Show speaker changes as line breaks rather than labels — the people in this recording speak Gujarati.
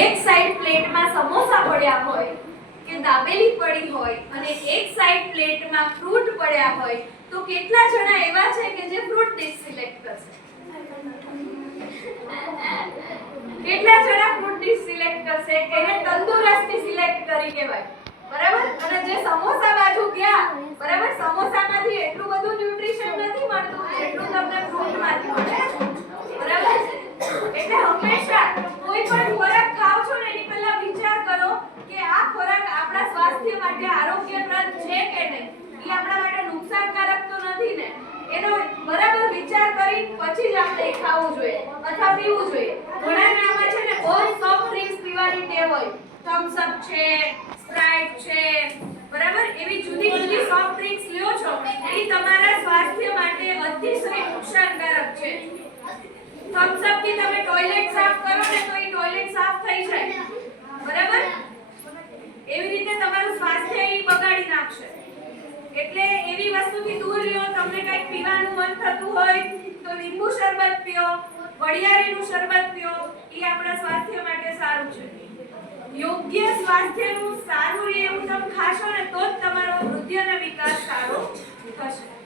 એક સાઈડ પ્લેટમાં સમોસા પડ્યા હોય કે દાબેલી પડી હોય અને એક સાઈડ પ્લેટમાં ફ્રૂટ પડ્યા હોય, તો કેટલા જણા એવા છે કે જે ફ્રૂટ ડિશ સિલેક્ટ કરશે? કેટલા જણા ફ્રૂટ ડિશ સિલેક્ટ કરશે? એને તંદુરસ્તી સિલેક્ટ કરી કહેવાય. બરાબર? અને જે સમોસા બાજુ ગયા બરાબર સમોસામાંથી એટલું બધું ન્યુટ્રિશન નથી મળતું જેટલું તમને ફ્રૂટમાંથી મળે બરાબર એટલે હંમેશા કોઈ પણ ખોરાક ખાઓ છો ને એની પહેલા વિચાર કરો કે આ ખોરાક સ્વાસ્થ્ય માટે આરોગ્યપ્રદ છે કે નહીં? એ આપણા માટે નુકસાનકારક તો નથી ને? એનો બરાબર વિચાર કરી પછી જ આપણે ખાવું જોઈએ અથવા પીવું જોઈએ. ઘણાને આમાં છે ને બહુ સોફ્ટ ડ્રિંક્સ પીવાની ટેવ હોય. થમ્સ અપ છે સ્પ્રાઇટ છે, બરાબર? એવી જુદી જુદી સોફ્ટ ડ્રિંક્સ લ્યો છો. એ તમારા સ્વાસ્થ્ય માટે નાખશે એટલે એવી વસ્તુથી દૂર રહ્યો, તમને કંઈક પીવાનું મન થતું હોય, તો લીંબુ શરબત પીઓ વડિયાળીનું શરબત પીઓ, એ આપણા સ્વાસ્થ્ય માટે સારું છે. યોગ્ય સ્વાસ્થ્યનું સારું રહે એવું તમે ખાશો ને, તો જ તમારો વૃદ્ધિ વિકાસ સારો થશે.